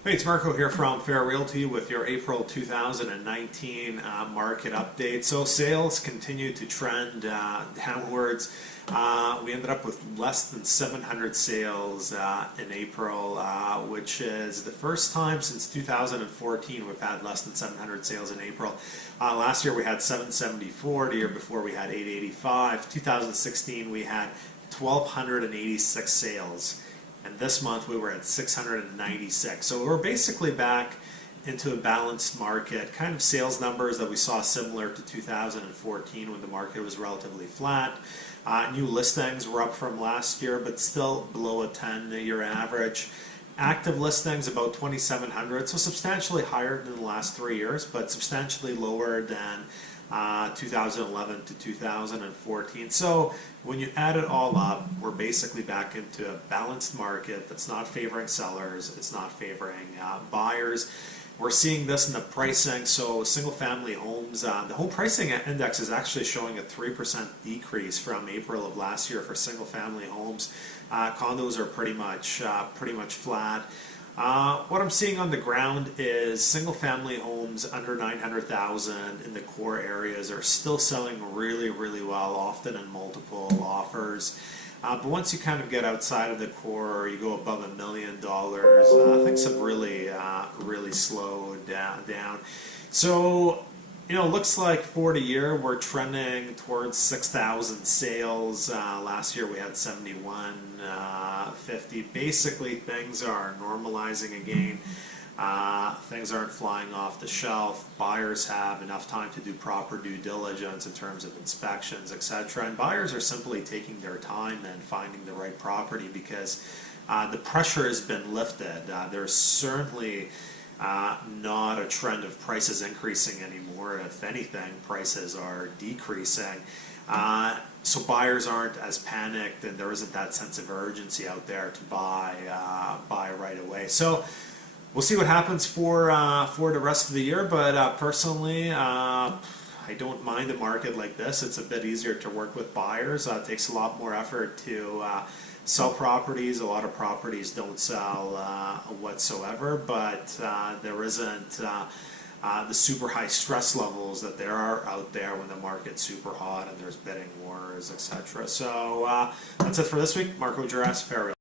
Hey, it's Marko here from Fair Realty with your April 2019 market update. So sales continue to trend downwards. We ended up with less than 700 sales in April, which is the first time since 2014 we've had less than 700 sales in April. Last year we had 774, the year before we had 885. 2016 we had 1,286 sales. And this month we were at 696. So we're basically back into a balanced market, kind of sales numbers that we saw similar to 2014 when the market was relatively flat. New listings were up from last year, but still below a 10-year average. Active listings about 2,700, so substantially higher than the last 3 years, but substantially lower than 2011 to 2014. So when you add it all up, we're basically back into a balanced market that's not favoring sellers, it's not favoring buyers. We're seeing this in the pricing. So single family homes, the home pricing index is actually showing a 3% decrease from April of last year for single family homes. Condos are pretty much flat. What I'm seeing on the ground is single family homes under 900,000 in the core areas are still selling really well, often in multiple offers. But once you kind of get outside of the core, or you go above $1 million, things have really slowed down. So, looks like for the year we're trending towards 6,000 sales. Last year we had 7,150. Basically, things are normalizing again. Things aren't flying off the shelf. Buyers have enough time to do proper due diligence in terms of inspections, etc. And buyers are simply taking their time and finding the right property because the pressure has been lifted. There's certainly not a trend of prices increasing anymore. If anything, prices are decreasing. So buyers aren't as panicked, and there isn't that sense of urgency out there to buy right away. So we'll see what happens for the rest of the year. But personally, I don't mind a market like this. It's a bit easier to work with buyers. It takes a lot more effort to sell properties. A lot of properties don't sell whatsoever, but there isn't the super high stress levels that there are out there when the market's super hot and there's bidding wars, etc. So that's it for this week. Marko, Juras, Fair Realty.